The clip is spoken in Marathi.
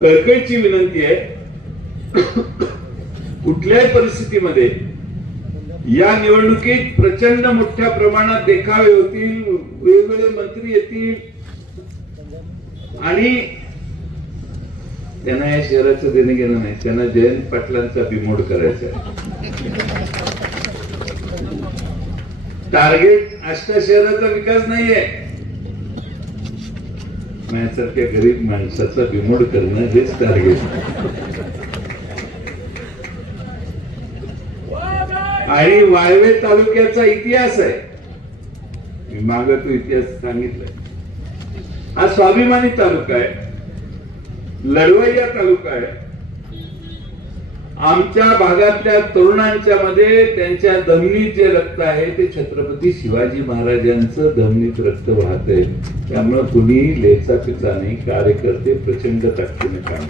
कळकळीची विनंती आहे कुठल्याही परिस्थितीमध्ये या निवडणुकीत प्रचंड मोठ्या प्रमाणात देखावे होतील वेगवेगळे मंत्री येतील. आणि त्यांना या शहराचं देणं घेणं नाही त्यांना जयंत पाटलांचा बिमोड करायचा आहे. टार्गेट आष्टा शहराचा विकास नाहीये. माझ्यासारख्या गरीब माणसाचा बिमोड करणं हेच टार्गेट आणि वाळवे तालुक्याचा इतिहास आहे. मी माग तो इतिहास सांगितलाय. हा स्वाभिमानी तालुका आहे. लढवय्या तालुका आहे. आमच्या भागातल्या तरुणांच्या मध्ये त्यांच्या दमनीत जे रक्त आहे ते छत्रपती शिवाजी महाराजांचं दमनीत रक्त वाहत आहे त्यामुळे कुणी लेचा पिचा नाही कार्यकर्ते प्रचंड ताकदीने काम